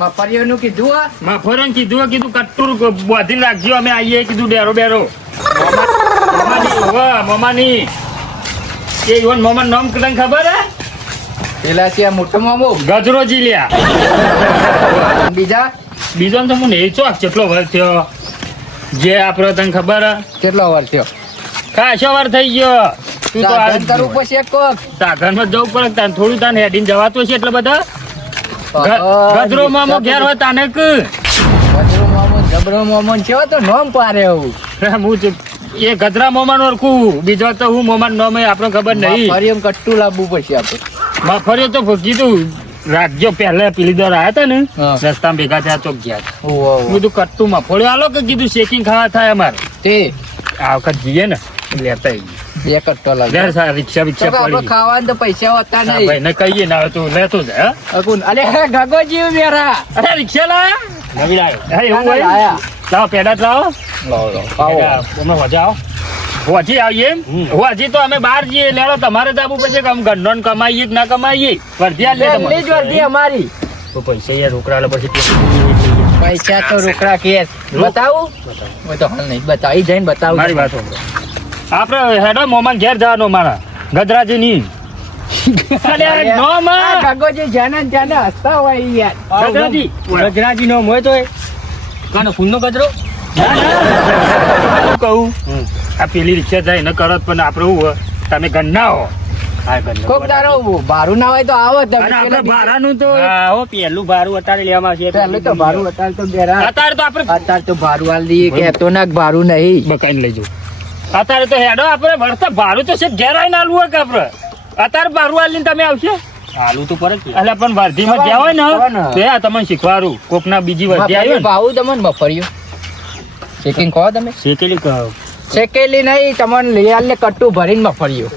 મફરિયોનું કીધું આ મફોરન કીધું કટ્ટુર બોધીને રાખજો અમે આવીએ કીધું ડેરો મોમાની એ ઈવન મોમન નામ તને ખબર હે પેલા છે મોટો મામો ગજરોજી લ્યા બીજો તો મને એ ચોક કેટલો વાર થયો જે આપડે તને ખબર હે કેટલો વાર થયો ખાસો વાર થઈ ગયો તું તો સાધન કરવું પડશે કોક સાધનમાં જવું પડે તાન થોડું તાન હેડીને જવાતું છે એટલે બધા ગજરો મામો ઘેર હોય તાને કે ગજરો મામો જબરો મામો છે તો નોમ પારે હું એ ગજરા મોમાન ઓળખું બીજો તો હું મોમાન નામ આપણે ખબર નહીં મફરિયો કટ્ટુ લાવવું પડશે આપણે મફરિયો તો કીધું રાખજો પહેલા પેલી દોર આવ્યા હતા ને હા. રસ્તામાં ભેગા થયા ચોક ગયા ઓહો કીધું કટ્ટુ મફળિયો આલો કે કીધું શેકિંગ ખાવા થાય અમારે તે આ વખત જઈએ ને લેતા બે કટ્ટો લાવ રિક્ષા આપણે પડી ખાવાનું તો પૈસા હોતા નહીં ભાઈ ને કહીએ ના તું લેતો જાય અકુન અલે ગગોજી મેરા અરે રિક્ષા લાયા નવી લાયો એવું હોય લાયા લાવો પેડા લાવો આવો અમે મજા આવો હોજી આવીએ એમ હોજી તો અમે બહાર જઈએ લેડો તમારે તો આપવું પછી આમ ગંડોન કમાઈએ કે ના કમાઈએ વર્ધિયા લે એટલી જ વર્દી અમારી તો પૈસા યાર રોકડા લે પછી પૈસા તો રોકડા કેસ બતાવું હું તો હાલ નહીં બતાવી જઈને બતાવું મારી વાત આપણે હેડો મોમાન ઘેર જવાનો મારા ગજરાજી ની ગગોજી જાને જાને હસતા હોય યાર ગજરાજી નો મોય તો કાનો ફૂલ નો ગજરો કહું આ પેલી રિક્ષા જાય ન કરત પણ આપણે હું તમે ગન્ના હો કોક તારો ભારું ના હોય તો આવો તમે ભાડાનું તો પેલું ભારું અત્યારે લેવામાં આવશે પહેલું તો ભારું અત્યારે તો બેરા અત્યારે તો આપણે અત્યારે તો ભારું હાલ દઈએ કહેતો ના ભારું નહીં બકાઈને લઈ જવું અત્યારે તો હેડો આપણે વળતા ભાડું તો છે ઘેર આવીને આલવું હોય કે આપણે અત્યારે ભાડું આલીને તમે આવશે આલુ તો પર એટલે પણ વર્ધીમાં જ્યાં હોય ને તો આ તમને શીખવાડું કોકના બીજી વર્ધી આવી ને ભાવું તમને મફર્યું ચેકિંગ કહો તમે શેકેલી શેકેલી નહીં તમને લઈ આલે કટ્ટુ ભરીને મફર્યું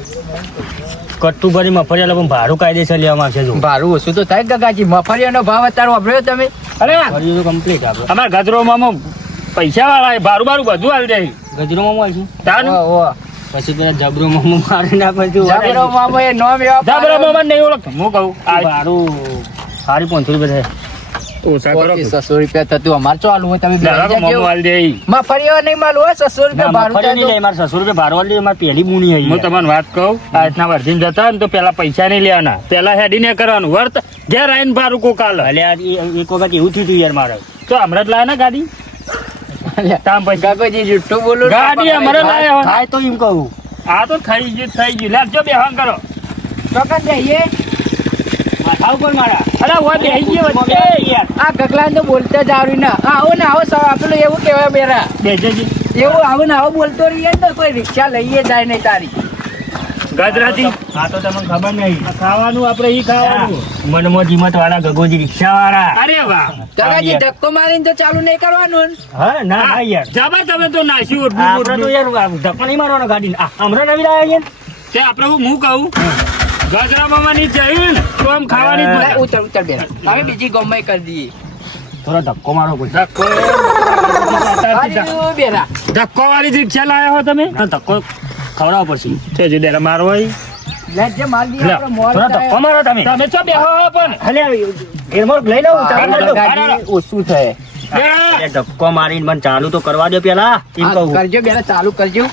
કટ્ટુ ભરી મફરિયા પણ ભાડું કાયદેસર લેવામાં આવશે જો ભારું ઓછું તો થાય ગગાજી મફરિયાનો ભાવ અત્યારે વાપર્યો તમે અરે ભર્યું તો કમ્પ્લીટ આપણે અમારા ગજરોમાં પૈસા વાળા ભાડું બારું બધું હાલ જાય ગજરોમાં આવશે તાન પછી પેલા જબરો મામો મારી ના પછી જબરો મામો એ નોમ એવા જબરો મામા નહીં ઓળખ હું કહું ભાડું સાડી 500 રૂપિયા ઓછા કરો 600 રૂપિયા થતું અમારે ચાલુ હોય તમે મામો હાલ દે મફરિયો નહીં માલું હોય 600 રૂપિયા ભાડું નહીં લે મારે 600 રૂપિયા ભાડું વાળી મારે પહેલી બુની હું તમને વાત કહું આ રીતના વર્ધીને જતા ને તો પેલા પૈસા નહીં લેવાના પેલા હેડીને કરવાનું વર્ત ઘેર આવીને ભાડું કોક આલે એટલે એક વખત એવું થયું યાર મારે તો હમણાં જ લાયા ને ગાડી તામ પૈસા ગગોજી જુઠ્ઠું બોલું ગાડી અમારે લાયા હોય. થાય તો એમ કહું આ તો થઈ ગયું લેજો બેહાન કરો ચોકન જઈએ માથા ઉપર મારા અરે હોય બેહી ગયો વચ્ચે યાર આ ગગલાને તો બોલતા જ આવડ્યું ના આવો ને આવો પેલું એવું કહેવાય બેરા બેજેજી એવું આવું ને આવું બોલતો રહીએ ને તો કોઈ રિક્ષા લઈએ જાય નહીં તારી ગજરાજી આ તો તમને ખબર નહીં ખાવાનું આપણે ઈ ખાવાનું મનમાં જીમત વાળા ગગોજી રિક્ષા વાળા અરે વાહ ગગાજી ધક્કો મારીને તો ચાલુ નહીં કરવાનું ને. હા ના ના યાર જબર તમે તો નાસ્યું આપણે તો યાર ધક્કો નહીં મારવાનો ગાડી હમણાં નવી લાવ્યા યાર તે આપણે હું કહું ગજરા મામાની જયું ને તો આમ ખાવાની જ લે, મજા. ઉતર ઉતર બેરા હવે બીજી ગમાઈ કરી દઈએ થોડો ધક્કો મારો કોઈ ધક્કો અરે બેરા ધક્કો વાળી જ રિક્ષા લાયા હો તમે ધક્કો ખવડાવો પછી છે જે ડેરા મારો હોય લે જે માલ દઈએ લે, આપણે મોર થોડો ધક્કો મારો તમે તમે ચો બેહો હો પણ હલે એરમોર લઈ લઉં ચાલુ કરી દઉં. ગગાજી ઓછું થાય એ ધક્કો મારીને મને ચાલુ તો કરવા દો પેલા એમ હા, કહું કરજો બેરા ચાલુ કરજો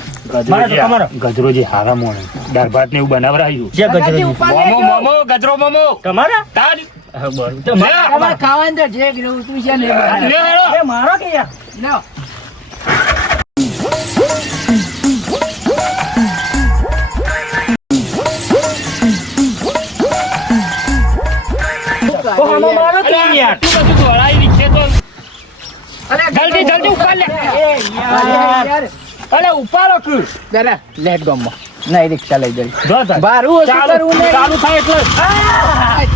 મારો ધક્કો મારો. ગજરોજી હારા મોણે દાળ ભાત ને એવું બનાવરાયું જે ગગાજી ગજરો ઉપર મોમો લેજો. મોમો ગજરો મોમો તમારા તાર હા, બસ. તો લે, મારા- તમારે ખાવાનું તો જે ઉતરું છે ને એ બનાવો. લે હેડો. એ મારો કે યાર લ્યો. ઓ હમો મારો કે અરે, યાર આટલું બધું દોડાઈ રિક્ષે તો અરે, જલ્દી જલ્દી ઉપર લે યાર. અરે ઉપાડો કે બેરા લેટ ગમો નહીં રિક્ષા લઈ જઈ જો તાર. બારું ઓછું ચાલુ કરવું નહીં. ચાલુ થાય એટલે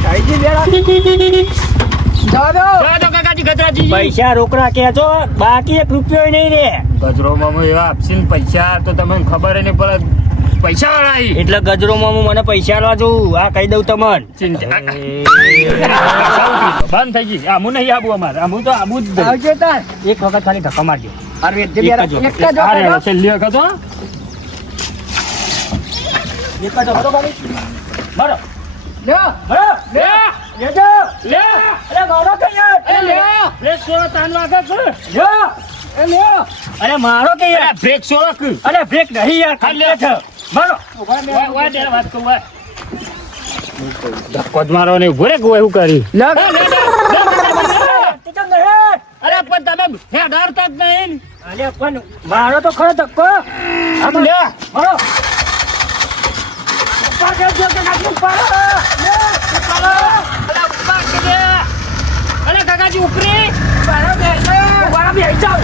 થઈ ગઈ બેરા જવા દો. જોયા તો કાકાજી ગજરાજી પૈસા રોકડા કેજો બાકી 1 રૂપિયો નહીં રે ગજરો મામો એવા આપશે ને પૈસા તો તમને ખબર નહીં પડે પૈસા વાળા ઈ. એટલે ગજરો માં મને પૈસા આલવા જોઉં આ કહી દઉં તમને ચિંતા બંધ થઈ ગઈ આમું નહીં આબુ અમારે આમું તો આબુ જ નહીં. આવજો તાર એક વખત ખાલી ધક્કા મારજો અરે જે બેરા એક જ એક જ આ વખત રહ્યો, છેલ્લી વખત હો. એક જ વખત ખાલી મારો લ્યો. મારો લે લેજો લે અરે મારો કે યાર એ લે બ્રેક છોડો તાન વાગે કે લ્યો એ લ્યો અરે મારો કે યાર બ્રેક છોડો કે અરે બ્રેક નહીં યાર ખાલી લે. મારો વાય દે વાત કહું વાય ધક્કો જ મારો ને ઉભો રે કોઈ એવું કરી લગ અરે પણ તમે હે ડરતા જ નહીં અરે પણ મારો તો ખરો ધક્કો આમ લે મારો ઉપર કરજો કે નાખું ઉપર અરે કાકાજી ઉપરી મારો બેસી જાવ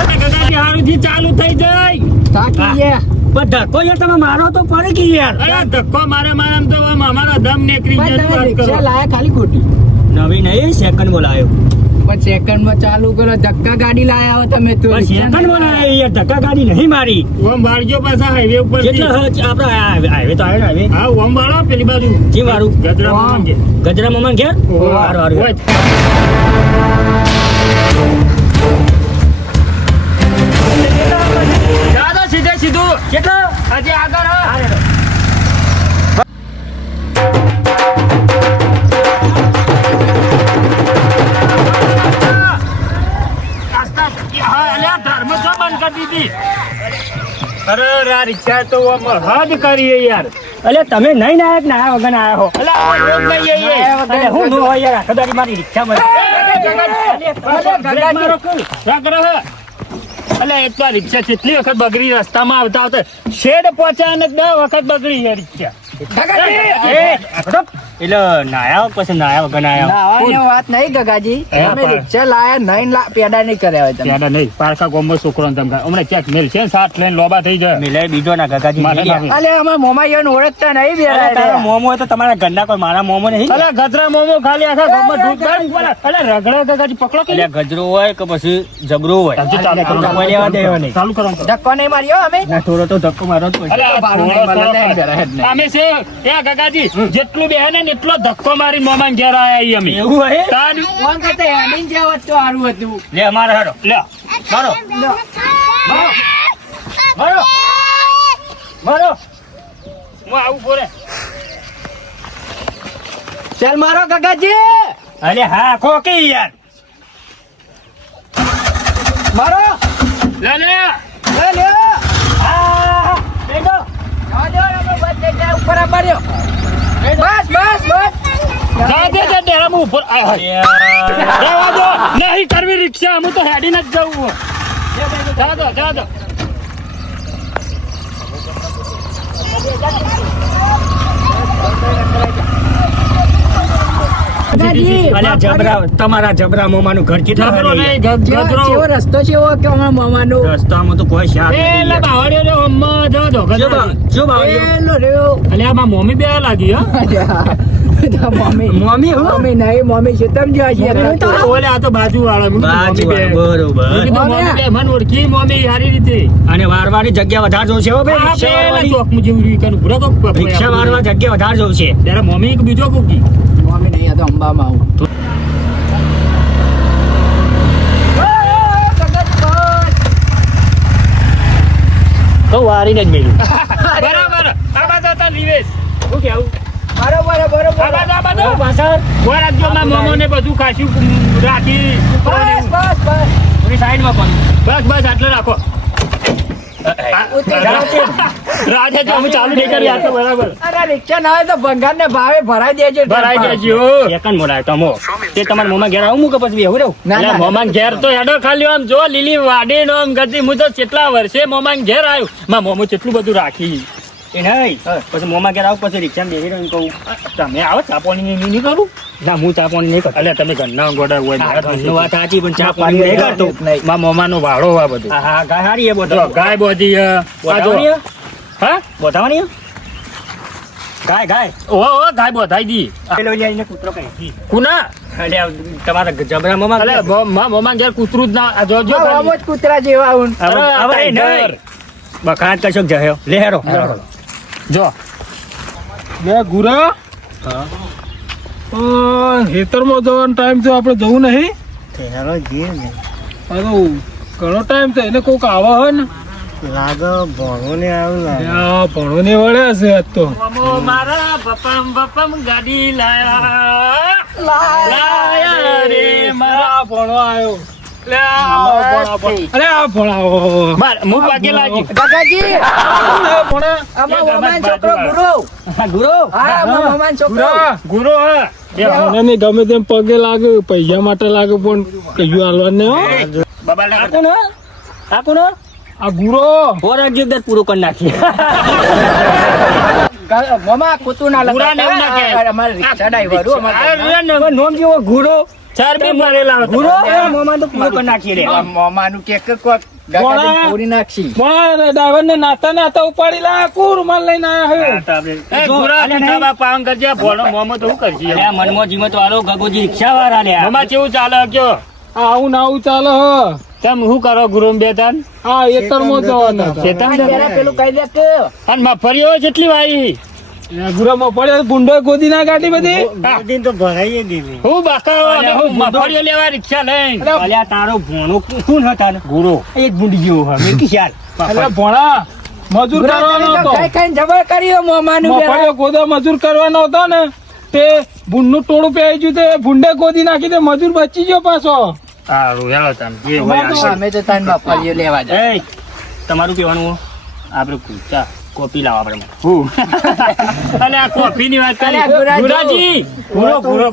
અરે કાકાજી હારુંથી ચાલુ થઈ જાય તાકી ગયા પણ ધક્કો યાર તમે મારો તો પડી ગઈ યાર અરે ધક્કો મારે આમ તો આમ અમારો દમ નીકળી પણ જાય તમે વાત કરો રિક્ષા લાયા ખાલી ખોટી નવી નહીં સેકન્ડ બોલાયો પણ સેકન્ડમાં ચાલુ કરો ધક્કા ગાડી લાયા હો તમે તો પણ સેકન્ડ બોલાયો યાર ધક્કા ગાડી નહીં મારી ઓમ વાળજો પાછા હાઈવે ઉપર કેટલા આપણે હાઈવે તો આવે ને હાઈવે હા ઓમ વાળો પેલી બાજુ જી મારું ગજરા માંગે ગજરા મામા ઘેર હારું હારું જાદો સીધે સીધું કેટલા હજી આગળ હા અરે રા રિક્ષા તો આમ હદ કરીએ યાર અલે તમે નહીં નાયક નાયા વગર આયા હો અલા આ રોજ નહીં આઈએ. અલે હું નો હોય યાર આખો દાડી મારી રિક્ષા માં શું કરો હે? અલા એક તો આ રિક્ષા કેટલી વખત બગડી રસ્તામાં આવતા આવતા શેડ પહોંચ્યા ને 10 વખત બગડી છે રિક્ષા એટલે નાયા પછી નાયા વગર આયા નાવાની વાત નહીં ગગાજી હે, તમે પણ. રિક્ષા લાયા નહીં પેડા નહીં કર્યા હોય તમે ત્યાંના નહીં પારકા ગોમમાં છોકરો ને તમે હમણાં ચેક મેલ છે ને 7 લઈને લોબા થઈ જાય મિલે બીજો ના ગગાજી મારે નહીં યાર. ના. અલે અમે મોમાઈઓને ઓળખતા નહીં બે અરે તારો મોમો હોય તો તમારા ઘરના કોઈ મારા મોમો નહીં અલા ગજરા મોમો ખાલી આખા ગામમાં દૂધ બાળી પડે. અલા રગડા ગગાજી પકડો કે એટલે ગજરો હોય કે પછી જબરો હોય ચાલુ કરો. કોઈ લેવા દેવા નહીં. ચાલુ કરો ધક્કો નહીં માર્યો અમે ના થોડો તો ધક્કો મારો જ પડશે. અલા, ભાડું નહીં મળે, નહીં કરે જ નહીં. અમે છે એ ગગાજી જેટલું બેહે ને એટલો ધક્કો મારી મોમાન ઘેર આયા ઈ અમે એવું હોય તાન ફોન કરતા હેડીને જાવ તો સારું હતું લે અમારે હાડો લે મારો મારો મારો હું આવું બોરે ચાલ મારો ગગાજી અરે હા ખોકી યાર મારો લે લે લે લે હા બેજો જવા દો, અમે બસ જઈ જાય ઉપર આ માર્યો બસ બસ બસ જા દે જા દે હું ઉપર આય હાય રહેવા દો નહીં કરવી રિક્ષા હું તો હેડીને જ જવું જા દો ગગાજી અલ્યા જબરા તમારા જબરા મોમાનું ઘર કેટલા ગજરો હારી નહીં યાર. ગજરો કેવો રસ્તો છે એવો કે અમારા મામાનો રસ્તામાં તો કોઈ શાક એ નથી લે યાર. બાવળ્યો રે હમણાં જા દો જો ગજરો બા- જો બાવળિયો. એલો રહ્યો અલે આમાં મમ્મી બે લાગી હા મમ્મી મમ્મી હું? મમ્મી નહીં મમ્મી છે તમે જો છે ઓલે આ તો બાજુ વાળા બાજુ વાળો, બરોબર. મન ઓળખી મમ્મી સારી રીતે અને વારવાની જગ્યા વધારે જોશે હો બે આ રિક્ષા પેલા વારવાની. ચોકમાં જેવું રહ્યું કરું. ભૂરો કોક રિક્ષા વારવા જગ્યા વધારે જોશે ત્યારે મમ્મી એક બીજો કોકી મમ્મી નહીં આ તો અંબામાં આવું તો વારીને જ મેળ્યું બરાબર આ બાજુ હતા નિવેશ શું કેવું બરોબર બરોબર આ બાજુ પાછળ કોઈ રાખજો મારા મોમોને બધું ખાસ્યું રાખી બસ બસ બસ પૂરી સાઈડમાં પણ બસ બસ આટલે રાખો રાજા જો હું ચાલુ નહીં કરી આ તો બરાબર અરે રિક્ષા ના હોય તો ભંગાર ને ભાવે ભરાઈ દેજો ભરાઈ દેજો એકન મોડાય તમો તે તમારા મોમાં ઘેર આવું કે પછી એવું રહું ના એટલે ના મોમાન ઘેર તો હેડો ખાલી આમ જો લીલી વાડી નો આમ ગતિ હું તો કેટલા વર્ષે મોમાન ઘેર આવ્યું માં મોમો કેટલું બધું રાખી એ નહીં પછી મોમાં ઘેર આવું પછી રિક્ષા બેસી રહ્યું કહું તમે આવો ચાપોની નહીં કરું ના હું ચા પાણી નહીં કરતો એટલે તમે ઘરના ગોડા હોય ઘરનું વાત સાચી પણ ચા પાણી નહીં કરતો માં મોમાનો વાળો હોય બધું હા હા ગાય હારી એ જો બધો ગાય બોધી આ જો. બોધાવાની હે? હા બોધાવાની હે? ગાય ગાય ઓ ગાય બોધાઈ દી પેલો લઈને કૂતરો કઈ કુના એટલે આ તમારા જબરા મોમાં એટલે મોમાન ઘેર કૂતરું જ ના આ જો જો આમ જ કૂતરા જેવા આવું અરે, હવે નહીં બખાત કરશો જયો લે હેરો જો લે ગુરા ખેતરમાં જવાનો ટાઈમ થયો આપણે જવું નહીં હેરો જે ને આ તો ઘણો ટાઈમ થયો એટલે કોક આવા હોય ને લાગે ભણવું ને આવું આ ભણો ને વળ્યા છે આજ તો મમો મારા બપમ બપમ ગાડી લાયા લાયા રે મારા ભણો આવ્યો. લે આ ભણા. અરે આ ભણાવો. માર હું પગે લાગી કાકાજી ભણા. આમાં મોમાન છોકરો ગુરુ ગુરુ હા આમાં મોમાન છોકરો ગુરુ હા મને ગમે તેમ પગે લાગે પૈસા માટે લાગે પણ કયું હાલવાનું નહીં હો. બાબા લાગે આપો ને આપો ને આ ગુરો ઓર અગિયાર પૂરો કરી નાખીએ મોમા કૂતું ના ગુરા ને એવું ના લગાડતા. કહેવાય. અમારે રિક્ષા ડ્રાઈવર હો, અમારે નોમ જેવો ગુરો ચાર બી મારેલા હતા. ગુરો મોમાં તો પૂરો કરી નાખીએ રે મોમાનું કેક કોક ગાગાજી પૂરી નાખશી પણ ડ્રાઈવર ને નાતા નાતા ઉપાડી લા કુર રૂમાલ લઈને આયા હે. એ ગુરા પિતાબા પાવન કરજે ભોળો મોમો તો શું કરશી અલ્યા મનમાં જીવતો આલો ગગોજી રિક્ષા વાળા લ્યા મોમા કેવું ચાલે કયો આવું ના આવું ચાલે હ. તમે શું કરો ગુરુ બે તાન હા એતરમાં જવાના હતા. ચેતન જરા પેલું કહી દે કે અને મફરીઓ જેટલી વાઈ ગુરામાં પડ્યો ભૂંડો ગોદી ના કાઢી બધી. હું બાકા હું મફરીઓ લેવા રિક્ષા લઈને અલ્યા તારો ભોણો કોણ હતા ને ગુરુ એક બુંડી જેવો હે મેં ખ્યાલ એટલે ભણા મજૂર કરવાનો હતો. ખાઈ ખાઈને જબર કર્યો મોમાનું મફળિયો ગોદા મજૂર કરવાનો હતો ને તે ભૂંડનું ટોળું પહેરી ગયું તે ભૂંડે ગોદી નાખી તે મજૂર બચી ગયો પાછો. સારું હેલો તમે જે હોય અમારે આ. અમે તો તાન મફળીઓ લેવા જાય એ તમારું કહેવાનું આપણે કૂચા કોપી લાવો આપણે હું અને આ કોફી ની વાત કરી અલ્યા, ગુરાજી ગુરો ગુરો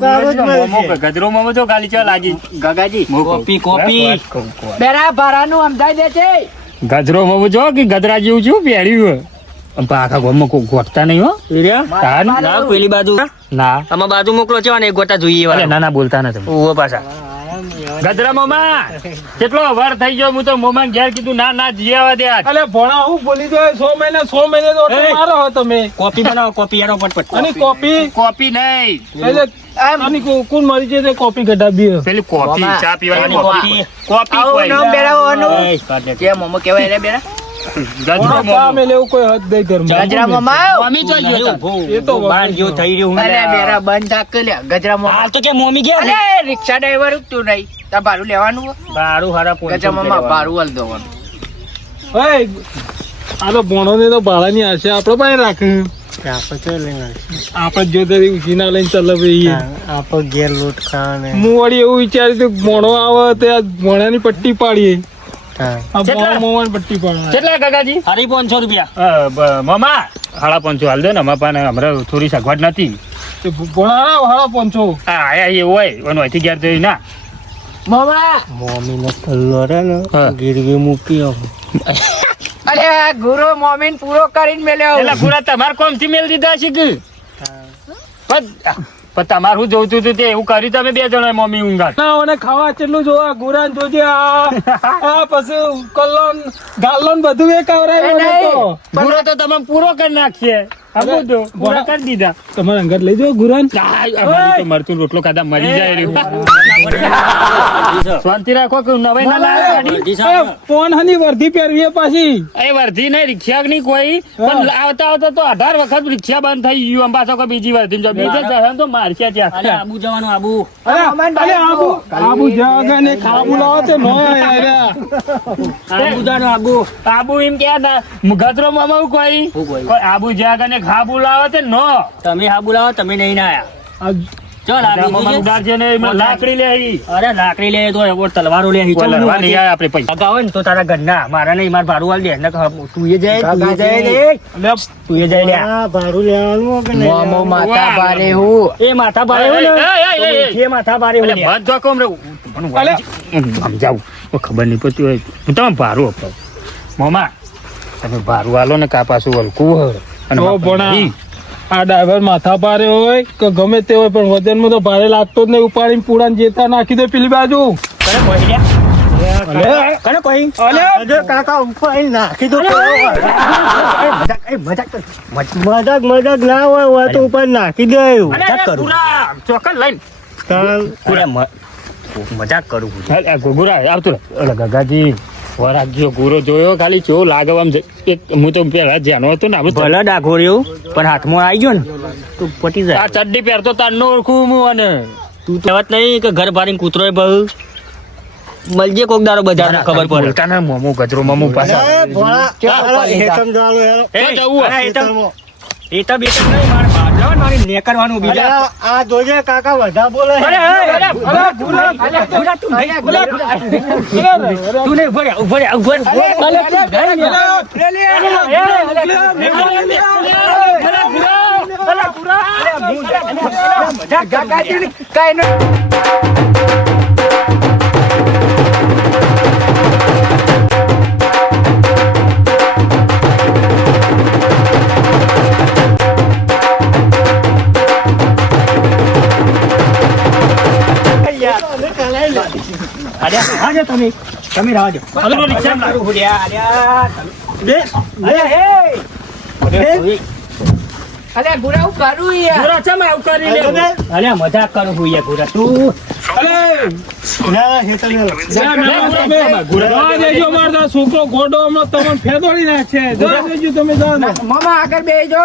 મોમો ગજરો મોમો તો ખાલી ચા લાગી ગગાજી કોપી કોપી બેરા ભારાનું સમજાઈ દે છે ગજરો મોમો જો કે ગદરા જેવું છું પહેર્યું પણ આખા ગામમાં કોઈ ગોઠતા નહીં હો તાન ના પેલી બાજુ ના આમાં બાજુ મોકલો છે ને એક ગોટા જોઈએ અરે વાળા ના ના બોલતા નથી ઓવો પાછા ગજરા મોમા કેટલો વાર થઈ ગયો હું તો મોમા ઘેર કીધું ના ના જીયાવા દે આજ. અલે ભણા હું બોલી દો 6 મહિને તો ઓટો એ. મારો હો તમે. કોપી બનાવો કોપી યારો પટપટ અને કોપી કોપી નહીં એટલે આની કોણ મરી જાય તે કોપી કઢાવી. પેલી કોફી મોમા. ચા પીવાની કોપી. કોફી આવું કોઈ નામ બેરાવાનું એ, કાઢ દે. કે મોમો કેવાય રે બેરા ગજરો ચા મોમો મેં લેવું કોઈ હદ નહીં ઘરમાં. ગજરા મોમા મમ્મી જો નહીં, ગયો ઉભો. એ તો બાર જેવું થઈ રહ્યું હું અરે બેરા બંધ થાક લ્યા ગજરા મોમા હાલ તો કે મોમી ગયા ને અરે રિક્ષા ડ્રાઈવર તું નહીં તાર ભાડું લેવાનું હો? બારું હારા પોઈન્ટ ગજરા મોમા ભાડું હાલ દેવાનું ઓય, આ તો ભણો ને તો ભાડાની આશા આપણે પાસે રાખે. આપણે જો તો ઉછીના લઈને ચલાવીએ. હું વળી એવું વિચાર્યું હતું કે ભણો આવે તે આ ભણાની પટ્ટી પાડીએ. આ કેટલા? ભણો મોવાની પટ્ટી પાડે. કેટલા કાકાજી હારી 500 રૂપિયા મામા 550 હાલ દે ને અમારા પાસે હમણાં થોડી સગવડ નથી તે ભણા હાડા 500. આ આયા એ હોય એનો અહીંથી ઘેર જઈ ના મોમા હા. ગીરવી મૂકી અરે આ ગુરુ મોમીન પૂરો કરીને મેલ્યો એટલે પૂરા તમારે કોમ થી મેળ દીધા છે કે પણ તમારે શું જોતું હતું તે એવું કર્યું તમે બે જણા મમ્મી ઊંઘાટ ના મને ખાવા કેટલું જોવા ગુરાન જોજે આ પછી કલ્લોન ગાલ્લોન બધું એ કવરાય મને તો. પૂરો તો તમે પૂરો કરી નાખીએ આવું તો પૂરા કરી દીધા તમારે અંગત લઈ જાઓ ગુરાન. અમારી તો મરતું રોટલો ખાધા મરી જાય રહ્યું શાંતિ રાખો કે નવાઈ ના લાવે ગાડી. એ ફોન હની વર્ધી પહેરવી એ પાછી. એ વર્ધી નહીં રિક્ષા નહીં કોઈ પણ આવતા આવતા તો 18 વખત રિક્ષા બંધ થઈ ગયું આમ પાછો કોઈ બીજી વર્ધી જો બીજે જશે તો મારશે અલે ત્યાં આબુ જવાનું આબુ અરે આબુ જવા ને ખાવું લાવો તો નો આયા. આબુ જવાનું આબુ આબુ એમ કે ગજરો મામા કોઈ હું કોઈ? કોઈ આબુ જ્યાં કને ખાબુ લાવે તે નો તમે આબુ લાવો તમે નહીં ના આયા ચાલ આબુ મામા જોઈએ. ઉડાર છે ને એમાં લાકડી લે આવી અરે લાકડી લે તો એવો તલવારો લે કોઈ લડવા નહીં આયા આપણે પૈસા અગાવ ને તો તારા ઘરના મારા નહીં માર ભાડું વાળ દે ને તું એ જાય તું એ જાય લે એટલે તું એ જાય લે મોમો માતા બારે હું એ માથા ભારે હોય એ, ને એ માથા ભારે હોય એટલે લ્યા. મત જો કોમ રે અલે. સમજાવું ખબર નહીં પડતી હોય હું તમે ભારું આપો મોમા તમે ભારું આલો ને કા પાછું હલકું હોય અને તો માપન ભણા નહીં. આ ડ્રાઈવર માથા ભારે હોય કે ગમે તે હોય પણ વજનમાં તો ભારે લાગતો જ નહીં. ઉપાડીને પૂરાને જેતા નાખી દે પેલી બાજુ. કને કોઈ લ્યા કને કોઈ અરે, મજાક કરું. પૂરા ચોકન લઈને પૂરા મજાક કરું છું. ગુગુરા આવતું રહે. ઓલા ગગાજી વરાગજો ગુરો જોયો ખાલી ચો લાગે આમ હું તો પેલા જ્યાંનો હતો ને આમ ભલે ડાઘોર્યો પણ હાથમાં આવી ગયો ને તો પટી આ જાય. ચડ્ડી પહેરતો તારનો ઓળખું હું અને તું કહેવત નહીં કે ઘર ભારીને કૂતરો બહુ મળજે કોક દારો બજાર ખબર પડે. બોલતા ના મોમો ગજરો મોમો પાછા એ જવું અરે, એ તો બેટમ નહીં માર બાજુ જવાન મારી નેકરવાનું બીજા આ જોજે કાકા વધા બોલે અરે ગુરા તું નહીં તું નહીં ઉભો રે કાકાજી કઈ ન તમે રાહ જો અરે ગુરા હું કરું યાર ગુરા ચમ આવું કરી લે અલ્યા મજાક કરું હું યાર ગુરા તું છોકરો ગોડો હમણાં તમને ફેદોડી નાખશે જવા દેજો તમે જાઓ ને. મામા આગળ બેસજો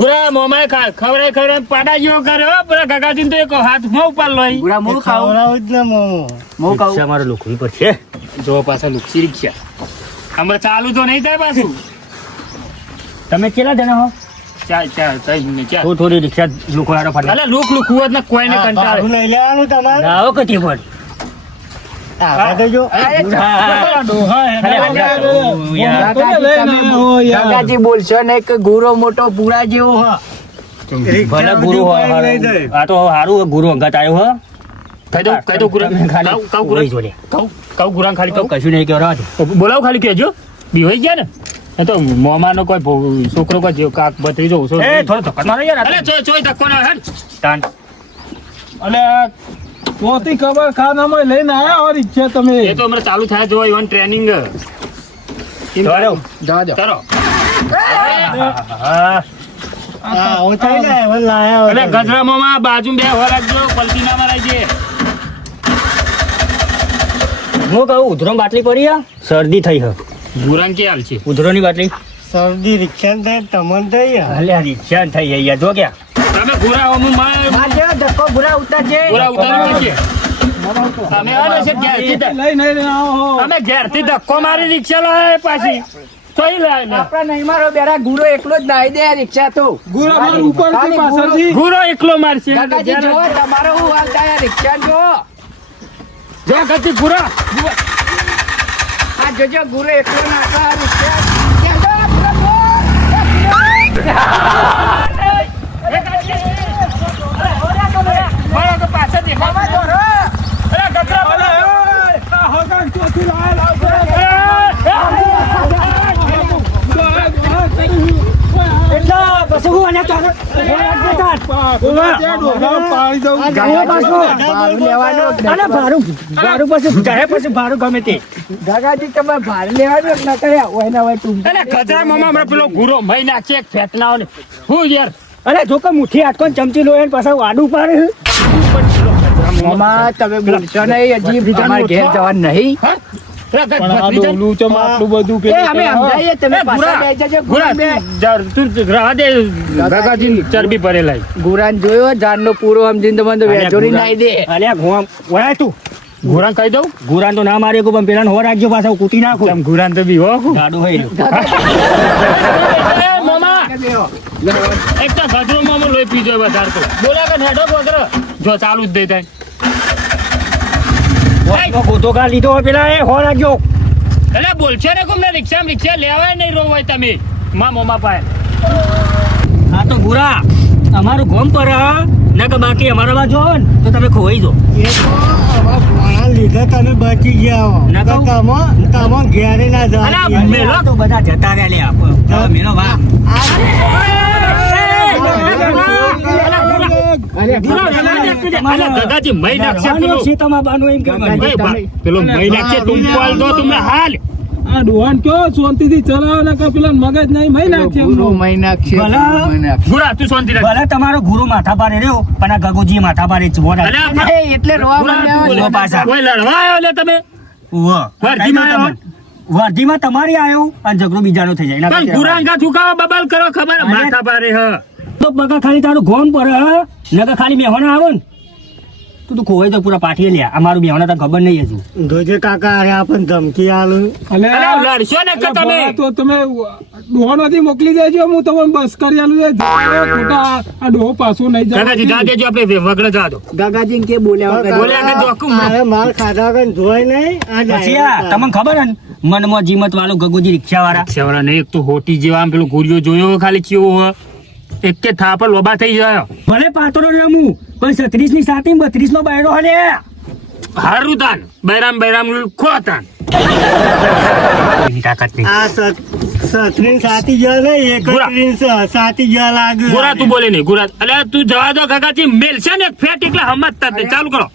ગુરા મોમાએ ખવડાય પાડા જેવો કર્યો પેલા કાકાજી તો એક હાથમાં ઉપર લઈ ગુરા હું ખાવું હું ખાવું મારો લોખવી પર છે જો પાછા લુક્ષી રિક્ષા હમણાં ચાલુ તો નહીં થાય પાછું તમે કેટલા જણા હો ચાર થોડી રિક્ષા લુખવાડો ફાટે અલે લુક હોત ને કોઈને કંટાળે આવો કતી પણ કાકાજી બોલશો ને કે ગુરો મોટો પૂરા જેવો હ ભલે ગુરુ હોય આ તો સારું ગુરુ અંગત આવ્યો હો કહી દો ગુરા કાઉ ગુરા ખાલી કહું કશું નહીં કહેવા બોલાવ ખાલી કહેજો બીવાઈ ગયા ને એ તો મોમાનો કોઈ છોકરો કોઈ જેવો કાક ભત્રીજો ઓછો એ થોડો ધક્કો મારો યાર અલે ચોય ધક્કો ના હેડ તાન અને પોતી ખબર ખાનામાં લઈને આયા હો રિક્ષા તમે એ તો હમણાં ચાલુ થાય જો ઇવન ટ્રેનિંગ ચાલો જવા દો કરો હા અલે ગજરામાં બાજુ બે હવા રાખજો પલટી ના મરાય છે હું કહું ઉધરો બાટલી પડી આ શરદી થઈ હ ગુરાન કે હાલ છે ઉધરોની બાટલી શરદી રિક્ષા થાય તમન થઈ અલ્યા રિક્ષા થઈ યાર જો ક્યાં તમે ગુરા હું આ જે ધક્કો ગુરા ઉતારજે ગુરા ઉતારી છે તમે આને છે ઘેરથી લઈને આવો અમે ઘેરથી ધક્કો મારી રિક્ષા લાવે પાછી તોય લાવે ને આપણા નહીં મારો બેરા ગુરો એકલો જ નાઈ દે આ રિક્ષા તો ગુરા માર ઉપર ખાલી પાછળથી ગુરો એકલો મારશે કાકાજી જો તમારો હું હાલ થાય રિક્ષા જો જો ગતિ ગુરા આ જોજો ગુરો એકલો નાખા આ રિક્ષા ક્યાં જો પાછળ દેખાય અરે ગજરા બોલે પછી હું અને તારો પાડી દઉં ભાડું લેવાનું ભાડું પછી ભાડું ગમે તે કાકાજી તમે ભાડું લેવાનું ના કર્યા હોય ને હોય તું અરે ગજરા મામા હમણાં પેલો ગુરો મહી નાખશે એક ફેટનાઓ ને હું યાર અરે જો કે મુઠ્ઠી આટકો ચમચી લો એને પાછા વાડું પાડે મામા તમે બોલશો નહીં હજી તમારે ઘેર જવાનું નહીં પણ આ ડોલું ચમ આટલું બધું એ અમે સમજાવીએ તમે પાછા બેસી જજો ગુરા બે તું રાહ દે કાકાજી ચરબી ભરેલા ગુરાન જોયો જાનનો પૂરો સમજીને તમને તો વેચોડી નાઈ દે અલ્યા ગોમ ઓય તું ગુરાન કહી દઉં ગુરાન તો ના મારે પણ પેલા હો રાખજો પાછા કૂટી નાખો તેમ ગુરાન તો બી હો ગાડું હોય એ મામા એક તો ગજરો મામો લોહી પીજો વધારે તો બોલા કે હેડો ગજરો જો ચાલુ જ દે થાય ગોતો કા લીધો હોય પેલા એ હો રાખજો એટલે બોલશો ને કોમને રિક્ષા લેવાય નહીં રોવાય તમે મા મોમા પાસે આ તો ગુરા અમારું ગોમ પર ને કે બાકી અમારા બાજુ આવે ને તો તમે ખોવાઈ જો લીધે તમે બચી ગયા ના કહું. તમે ઘેરે ના અલા, જાઓ મેલો તો બધા જતા રહ્યા લે મેલો વા દાદાજી મહી નાખશે પેલો સીતામાબાનું એમ કહેવાનું. ભાઈ, પેલો મહી નાખશે તું પાલ દો તમને હાલ આ ડોહાન કયો શાંતિથી ચલાવો ને કે પેલા મગજ નહીં મહી નાખે ગુરુ મહિના છે ભલા. ગુરા તું શાંતિ રાખ ભલે તમારો ગુરુ માથા પારે રહ્યો પણ આ ગગુજી માથા પારે જ વોડા. અલા, એટલે રોવા ગુરા, તું માંડ્યા બોલો બોલો પાછા. કોઈ લડવા આવ્યો લે તમે ઉવ્વ. વર્ધીમાં આવ્યો? વર્ધીમાં તમારી આવ્યો અને ઝઘડો બીજાનો થઈ જાય એના પણ કરતા ગુરાંગા થુકાવા બબાલ કરો ખબર અરે. માથા પારે હ તો બકા ખાલી તારું ગોમ પર નકર ખાલી મેહોણા આવો ને તું ખોવાય તો પૂરા પાઠીએ લ્યા અમારું બેવાના તને ખબર નહીં હજુ જોજે કાકા અરે આપણને ધમકી આલું અને અરે લડશો ને કે તમે તો તમે ડોહોમાંથી મોકલી દેજો હું તમને બસ કરી આલું છે ખોટા આ ડોહો પાછું નહીં જાય કાકાજી જા દેજો આપણે વગડે જા દો ગાગાજી કે બોલ્યા વગર બોલ્યા કે જોકું અરે માર ખાધા વગર જોઈ નહીં આ પછી આ તમને ખબર હે ને મનમાં જીમત વાળો ગગોજી રિક્ષા વાળા છેવડા નહીં એક તો હોટી જેવા આમ પેલો ગુરિયો જોયો ખાલી કેવો હોય એક કે થાપર લોબા થઈ જાય ભલે પાતળો રમું પણ 36 ની સાથે 32 નો બાયડો હલે હારું તાન બૈરામ ખોતાન તાકાત નહીં આ સત્રીન સાથી ગયા ને એકત્રીસ સાથી ગયા લાગે ગુરા તું બોલે નહીં ગુરા અલે તું જવા દો કાકાજી મેલ છે ને એક ફેટ એટલે હમજતા જ નહીં. ચાલુ કરો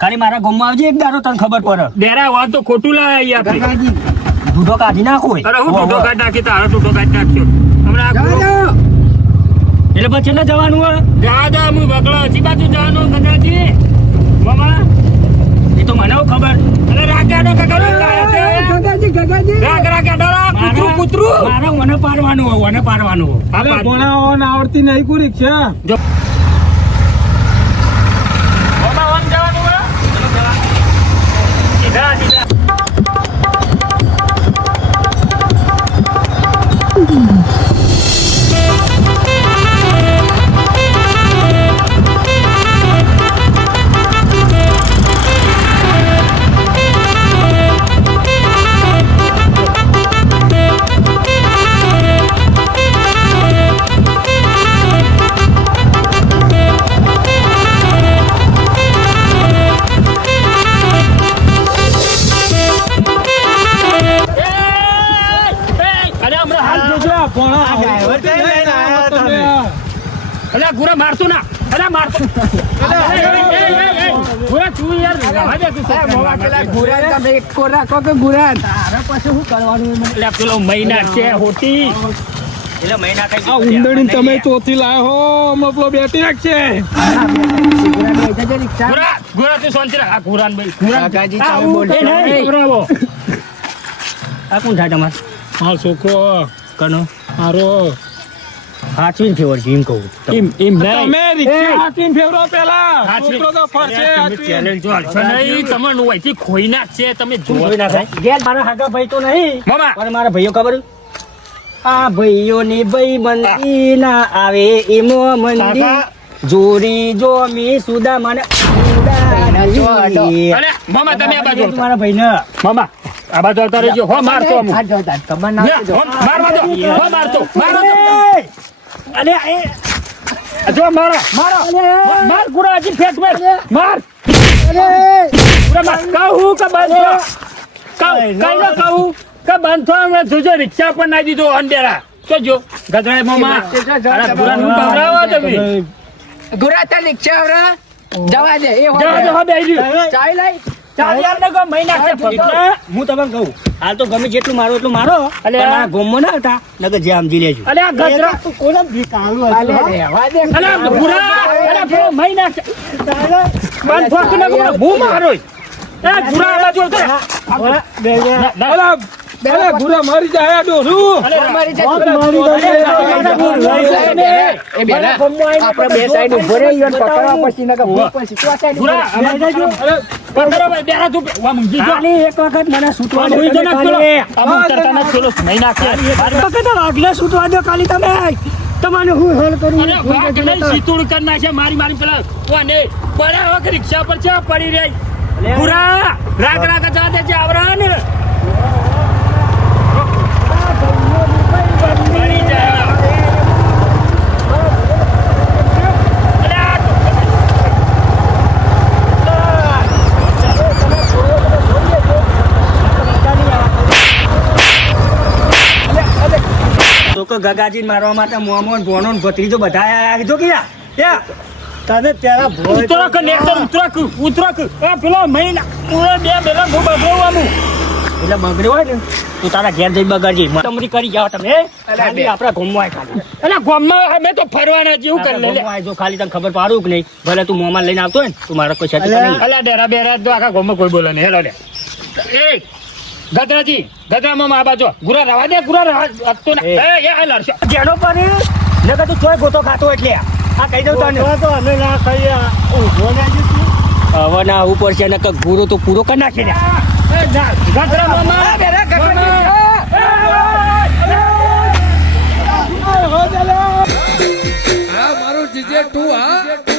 ખાલી મારા ગામમાં આવજે એક દારો તને ખબર પડે ડેરા વાત તો ખોટું લાય આપણે દૂધો કાઢી નાખો અરે હું ટૂટો કાઢ નાખી તારો ટૂટો કાઢ નાખ્યો હમણાં આ ગુરુ- એટલે પછી ના જવાનું હોય જવા દો હું બગડો હજી બાજુ જવાનું કાકાજી મામા એ તો મને ખબર અરે રાખ્યા રાખ કૂતરું મારા મને પાડવાનું હોય મને પાડવાનું હોય અરે ભણાવો ને આવડતી નહીં કોઈ રિક્ષા મામા આમ જવાનું હોય સીધા સીધા અલ્યા ગુરા મારતો ના અલ્યા મારતો ગુરા તું યાર રવા દે તું અલ્યા પેલો મહિના છે હોટી એટલે મહિના કઈ આ ઉંદરડી તમે ચોથી લાયો હો મપલો બેટી રાખશે ગુરા ગુરા તું શાંતિ રાખ આ ગુરાન ભાઈ ગાગાજી તમે બોલ્યા ગુરાવો આ કોણ થાય તમારે મારો છોકરો કનો મારો હાચવીને ફેવર છે એમ કહું એમ નહીં તમે રિક્ષા હાથીને ફેરવો પેલા હાથવી. છોકરો તો ફરશે તમે હાથવીને. ચેલેન્જ જો હાલશો નહીં તમને વહીથી ખોઈ નાખશે તમે જો જોઈ નાખાય ઘેર મારા હાગા ભાઈ તો નહીં મામા પણ મારા ભાઈઓ ખબર આ ભાઈઓની ભાઈ બંદી ના આવે એમો મંદી કાકા. જોરી જો મી સુદા મને અરે મામા તમે આ બાજુ આવતા. મારા ભાઈ ને મામા આ બાજુ આવતા રહેજો હો મારતો અમુક ખબર ના લે, હો, મારવા દો હો મારતો મારો અરે એ જો મારો મારો માર ગુરા હજી ફેંક માર માર ગુરા માર કહું કે બંધ કહું કઈ ન કહું કે બંધ અમે જોજો રિક્ષા પર ના દીધો અંડેરા તો જો ગધડા મામા અરે ગુરા નું કવરાવો તમે ગુરાતા રિક્ષા આવરા જવા દે એ જવા દો હો બેહી ચાઈ લઈ ચાલ યાર ને કો મહિના છે એટલે હું તમને કહું હાલ તો ગમે જેટલું મારો એટલું મારો અલે પણ આ ગોમમાં ના હતા નકર જે સમજી લેજો અલે આ ગધડા કોને ભીખ આલું અલે રહેવા દે અલે આ ગુરા અલે પેલો મહિના છે બંધ થોક ને કો હું મારો એ ગુરા આ બાજુ આવતો અરે ગુરા મારી જાય આ ડોહરું. મારી એ બેના આપણે બે સાઈડ ઉભો રહી ઈવન પકડવા પછી નકર ભૂખ પછી તો આ સાઈડ ગુરા આ બાજુ પકડો ભાઈ બેરા તું વા મુંજી જો ખાલી એક વખત મને સૂટવા દો હું તો ના પેલો ખાલી. આ ઉતરતા ના પેલો મહિના છે એક વખત વાઘને સૂટવા દો ખાલી તમે તમારે હું હલ કરું અરે વાઘ નહીં સીતુડ કર નાખે મારી મારી પેલા કોને પડ્યા વખત રિક્ષા પર છે પડી રહી પૂરા રાગ રાગ જા દે જે આવરા ને પડી જા અરે આ તો કે ગગાજી મારવા માટે મોમો ભોનો ભત્રીજો બધા આવી જો કે યા તને પેલા ભોય ઉતરો કે નેતર ઉતરો કે એ પેલો મહિના પૂરા બે બેલા ગો બગડવાનું એટલે બગડ્યો હોય ને તું તારા ઘેર જઈ બગાડજી તમારી કરી જાવ તમે ખાલી આપણા ઘૂમવાય ખાલી એટલે ગામમાં અમે તો ફરવાના જેવું કરી લે ઘૂમવાય જો ખાલી તને ખબર પાડું કે નહીં ભલે તું મોમાં લઈને આવતો હોય ને તું મારા કોઈ સાથે નહીં અલ્યા ડેરા બેરા તો આખા ગામમાં કોઈ બોલે નહીં હેલો લે એ ગધરાજી ગધરામાં આ બાજુ ગુરા રવા દે ગુરા રવા આપતો ના એ આ લડશો જેનો પર નકર તું ચોય ગોતો ખાતો એટલે આ કહી દઉં તને તો અમે ના ખાઈએ ઊભો ના જતું ના આવું પડશે ને ગુરો તો પૂરો કરી નાખે ને ગટરા મામા મારું જીજે તું હા